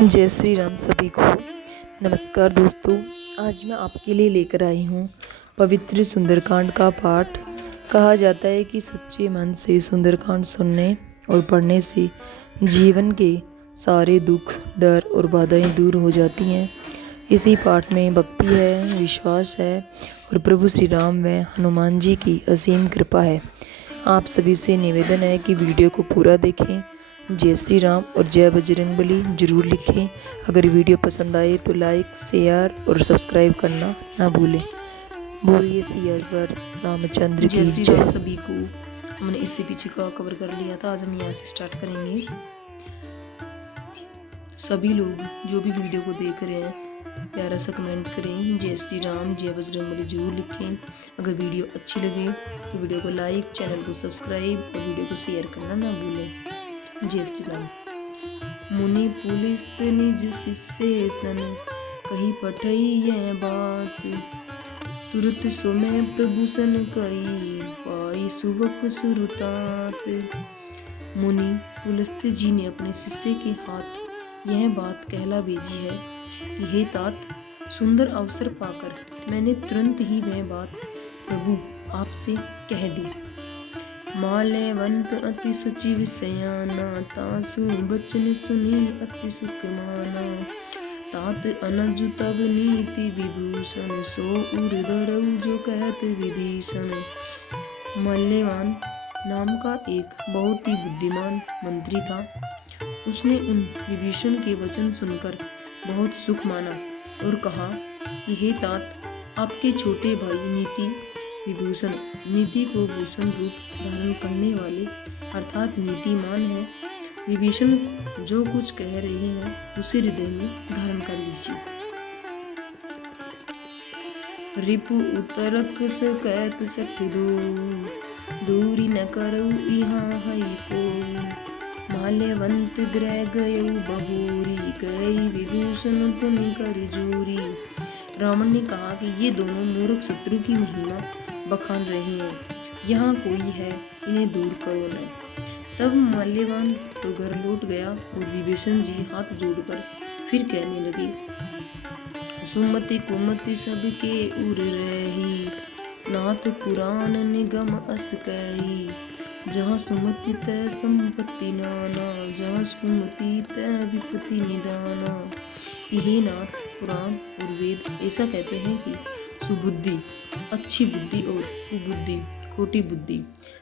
जय श्री राम सभी को। नमस्कार दोस्तों, आज मैं आपके लिए लेकर आई हूँ पवित्र सुंदरकांड का पाठ। कहा जाता है कि सच्चे मन से सुंदरकांड सुनने और पढ़ने से जीवन के सारे दुख, डर और बाधाएं दूर हो जाती हैं। इसी पाठ में भक्ति है, विश्वास है और प्रभु श्री राम व हनुमान जी की असीम कृपा है। आप सभी से निवेदन है कि वीडियो को पूरा देखें। जय श्री राम और जय बजरंगबली जरूर लिखें। अगर वीडियो पसंद आए तो लाइक, शेयर और सब्सक्राइब करना ना भूलें। बोलिए सियावर रामचंद्र की जय श्री राम सभी को। हमने इससे पीछे का कवर कर लिया था, आज हम यहाँ से स्टार्ट करेंगे। सभी लोग जो भी वीडियो को देख रहे हैं प्यारा सा कमेंट करें, जय श्री राम जय बजरंगबली जरूर लिखें। अगर वीडियो अच्छी लगे तो वीडियो को लाइक, चैनल को सब्सक्राइब और वीडियो को शेयर करना ना भूलें। जय श्री राम। मुनि पुलिस निज शिष्य सन कही पठई यह बात, तुरत सोमे प्रभु सन कई पाई सुवक सुरतात। मुनि पुलस्त्य जी ने अपने शिष्य के हाथ यह बात कहला भेजी है कि हे तात, सुंदर अवसर पाकर मैंने तुरंत ही वह बात प्रभु आपसे कह दी। माल्यवंत अति सचिव सयाना, तासु बचन सुनी अति सुख माना। तात अनजु तब नीति विभूषण, सो उर धरऊ जो कहत विभीषण। माल्यवान नाम का एक बहुत ही बुद्धिमान मंत्री था। उसने उन विभीषण के वचन सुनकर बहुत सुख माना और कहा कि हे तात, आपके छोटे भाई नीति विभूषण, नीति को भूषण रूप धारण करने वाले अर्थात नीतिमान है। विभीषण जो कुछ कह रहे हैं उसे हृदय में धारण कर लीजिए। रिपु उतरक सकैत सठ दो, दूरी न करो यहाँ हई को। माल्यवंत ग्रह गयऊ बहोरी, गई विभूषण पुनि कर जोरी। रावण ने कहा कि ये दोनों मूर्ख शत्रु की महिमा बखान रहे हैं, यहाँ कोई है, इन्हें दूर करो न। तब माल्यवान तो घर लौट गया और विभीषण जी हाथ जोड़कर फिर कहने लगे, सुमति कुमति सबके उर रही, नाथ पुराण निगम अस कही। जहाँ सुमति तय संपत्ति नाना, जहाँ सुमति तय विपत्ति निदाना। हे नाथ, पुराण और वेद ऐसा कहते हैं कि सुबुद्धि, अच्छी बुद्धि और कुबुद्धि, खोटी बुद्धि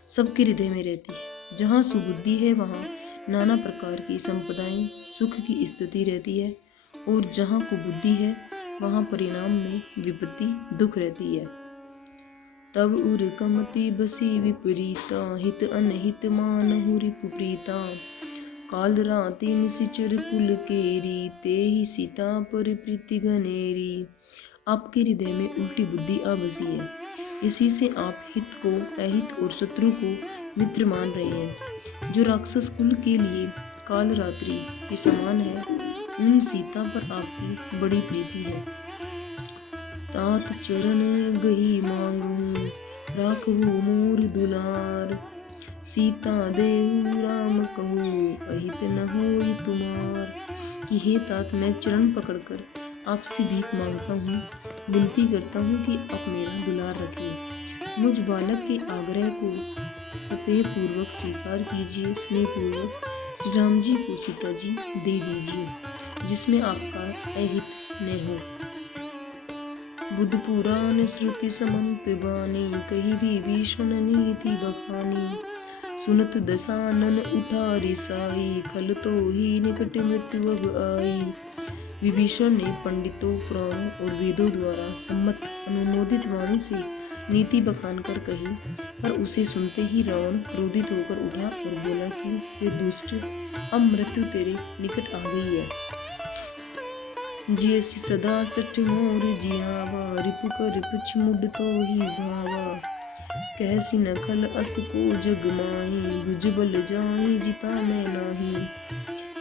सबके हृदय में रहती है। जहाँ सुबुद्धि है वहाँ नाना प्रकार की संपदाएं, सुख की स्थिति रहती है, और जहाँ कुबुद्धि है वहाँ परिणाम में विपत्ति, दुख रहती है। तब उर कमति बसी विपरीता, हित अनहित मानहु रिपु प्रीता। काल राति निशिचर कुल केरी, ते ही सीता पर प्रीति घनेरी। आपके हृदय में उल्टी बुद्धि आ बसी है, इसी से आप हित को अहित और शत्रु को मित्र मान रहे हैं। जो राक्षस कुल के लिए काल रात्रि के समान है, उन सीता पर आपकी बड़ी प्रीति है। तात चरण गही मांगू, राखहु मोर दुलार। सीता देहु राम कहू, अहित न होई तुमार। कि हे तात, मैं चरण पकड़कर आपसे भीख मांगता हूँ, विनती करता हूँ कि आप मेरा दुलार रखिए। मुझ बालक के आग्रह को कृपया पूर्वक स्वीकार कीजिए। स्नेह पूर्वक श्री राम जी को सीता जी दे दीजिए, जिसमें आपका अहित न हो। बुद्ध पुराण श्रुति समंत बानी, कही विभीषण नीति बखानी। सुनत दसानन उठा रिसाई, खल तो ही निकट मृत्यु अब आई। विभीषण ने पंडितों, पुराणों और वेदों द्वारा सम्मत अनुमोदित वाणी से नीति बखान कर कही, पर उसे सुनते ही रावण क्रोधित होकर उठा और बोला कि हे दुष्ट, अब मृत्यु तेरे निकट आ गई है। जियसि सदा सठ मोर जियावा, रिपु कर पुछ मुड तो ही भावा। कहसी नखल अस को जग माही, भुजबल जाही जिता मैं नाही।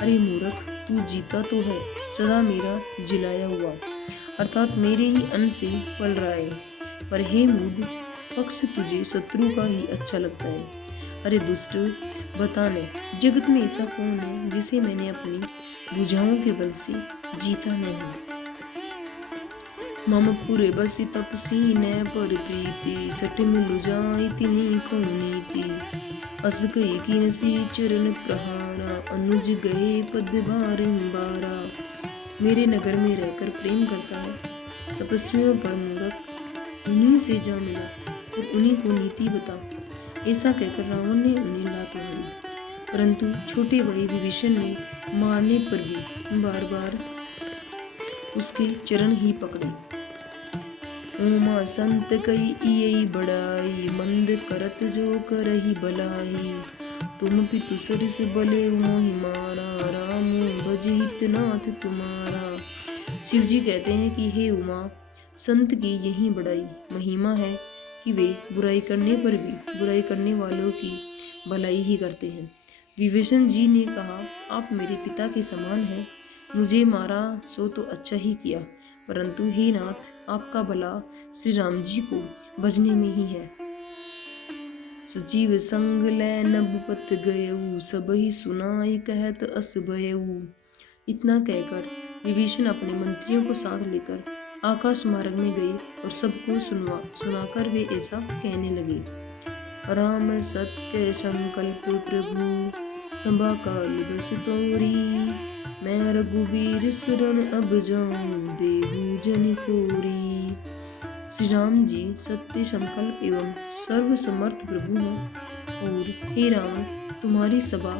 अरे मूर्ख, तू जीता तो है, सदा मेरा जिलाया हुआ, अर्थात मेरे ही अन्न से पल रहा है। पर हे मूढ़, पक्ष तुझे शत्रु का ही अच्छा लगता है। अरे दुष्ट, बता न, जगत में ऐसा कौन है जिसे मैंने अपनी भुजाओं के बल से जीता नहीं। मम पुरे बसी तपसी न पर प्रीति, सठ मिलु जाई तिनी कौनीति। अस कई कीनसी चरण प्रहारा, अनुज गए पद बारंबारा। मेरे नगर में रहकर प्रेम करता है तपस्वियों पर मूरख, उन्हीं से जा मिला और उन्हीं को नीति बता। ऐसा कहकर रावण ने उन्हें लात मारी, परंतु छोटे भाई विभीषण ने मारने पर भी बार बार उसके चरण ही पकड़े। उमा संत कई इयई बड़ाई, मंद करत जो करही भलाई। तुम पितु सरिस बले मोहि मारा, राम भजित नाथ तुम्हारा। शिव जी कहते हैं कि हे उमा, संत की यही बड़ाई महिमा है कि वे बुराई करने पर भी बुराई करने वालों की भलाई ही करते हैं। विभीषण जी ने कहा, आप मेरे पिता के समान हैं, मुझे मारा सो तो अच्छा ही किया, परंतु हे नाथ, आपका भला श्री राम जी को भजने में ही है। सजीव संग लै नभपत गयऊ, सबहि सुनाई कहत अस भयऊ। इतना कहकर विभीषण अपने मंत्रियों को साथ लेकर आकाश मार्ग में गए और सबको सुनाकर वे ऐसा कहने लगे। राम सत्य संकल्प प्रभु, सभा काल बस तोरी। मैं रघुवीर शरण अब जाऊं, देहु जन कोरी। श्री राम जी सत्य संकल्प एवं सर्व समर्थ प्रभु हैं और हे राम, तुम्हारी सभा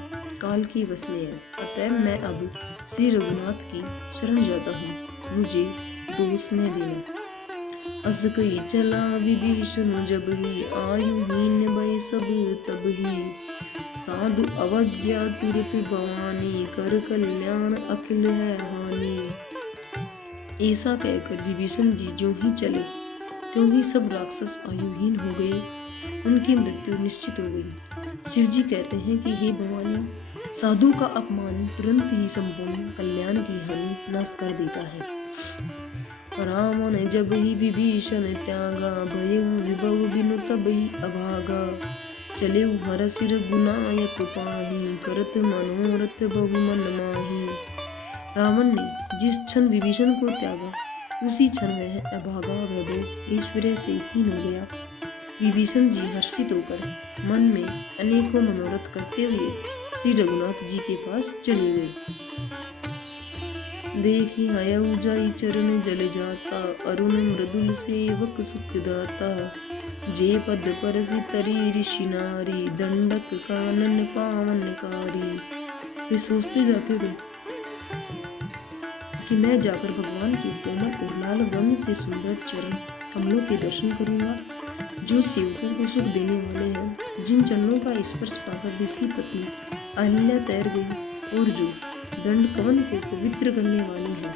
काल के वश में है, अतः मैं अब श्री रघुनाथ की शरण जाता हूँ, मुझे दोष न देना। अस कई चला विभीषण जब ही, आयुहीन भय सब तब ही। साधु अवज्ञा तुरत भवानी, कर कल्याण अखिल है हानि। ऐसा कहकर विभीषण जी जो ही चले त्यों ही सब राक्षस आयुहीन हो गए, उनकी मृत्यु निश्चित हो गई। शिव जी कहते हैं कि हे भवानी, साधु का अपमान तुरंत ही संपूर्ण कल्याण की हानि नाश कर देता है। राम ने जब ही विभीषण त्यागा, भयउ विभव बिनु तब ही अभागा। चले हर सिर गुनायक पाही, करत मनोरथ बहु मन माही। रावण ने जिस क्षण विभीषण को त्यागा, उसी क्षण वह अभागा वैभव ऐश्वर्य से हीन हो गया। विभीषण जी हर्षित होकर मन में अनेकों मनोरथ करते हुए श्री रघुनाथ जी के पास चले गए। देखी हयउ जाई चरण जल जाता, अरुण मृदुल सेवक सुखदाता। जे पद परसि तरी ऋषि नारी, दंडक कानन पावनकारी। वे सोचते जाते थे कि मैं जाकर भगवान के कोमल और लाल रंग से सुंदर चरण कमलों के दर्शन करूंगा, जो सेवकों को सुख देने वाले हैं, जिन चरणों का स्पर्श पाकर ऋषि पत्नी अहिल्या तैर गई और जो दंड कवन को पवित्र करने वाली है।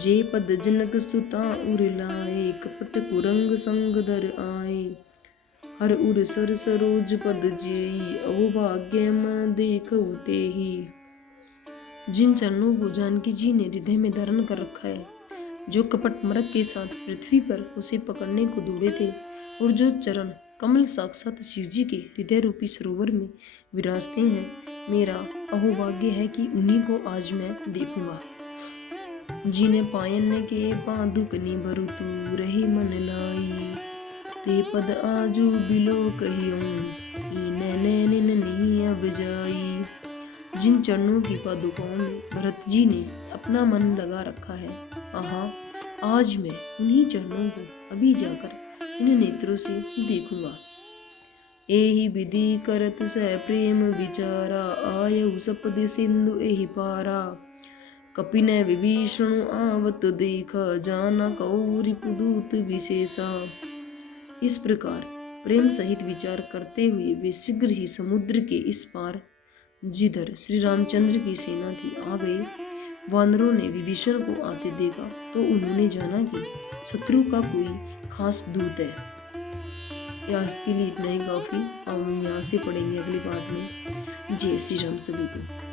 जे पद जनक सुता उर लाए, कपट कुरंग संग धर आए। हर उर सर सरोज पद जेई, अहोभाग्य मन देखऊ तेहि। जिन चरणों को जानकी जी ने हृदय में धारण कर रखा है, जो कपट मरक के साथ पृथ्वी पर उसे पकड़ने को दौड़े थे, और जो चरण कमल साक्षात शिव जी के हृदय रूपी सरोवर में विराजते हैं, मेरा अहोभाग्य है कि उन्हीं को आज मैं देखूंगा। जिन्हें पायन के पादुक निभरु तू, रही मन लाई। ते पद आजू बिलो कहियूं, नैन नहीं अब जाई। जिन चरणों की पादुकाओं में भरत जी ने अपना मन लगा रखा है, आहा, आज मैं उन्हीं चरणों को अभी जाकर इन नेत्रों से देखूंगा। एहि विधि करत सह प्रेम विचारा, आयु सपद सिंधु एहि पारा। कपिन विभीषण आवत देखा, जाना कौरि पुदूत विशेषा। इस प्रकार प्रेम सहित विचार करते हुए वे शीघ्र ही समुद्र के इस पार, जिधर श्री रामचंद्र की सेना थी, आ गए। वानरों ने विभीषण को आते देखा तो उन्होंने जाना कि शत्रु का कोई खास दूत है। आज के लिए इतना ही काफी। अब हम यहाँ से पढ़ेंगे अगले पाठ में। जय श्री राम सभी को।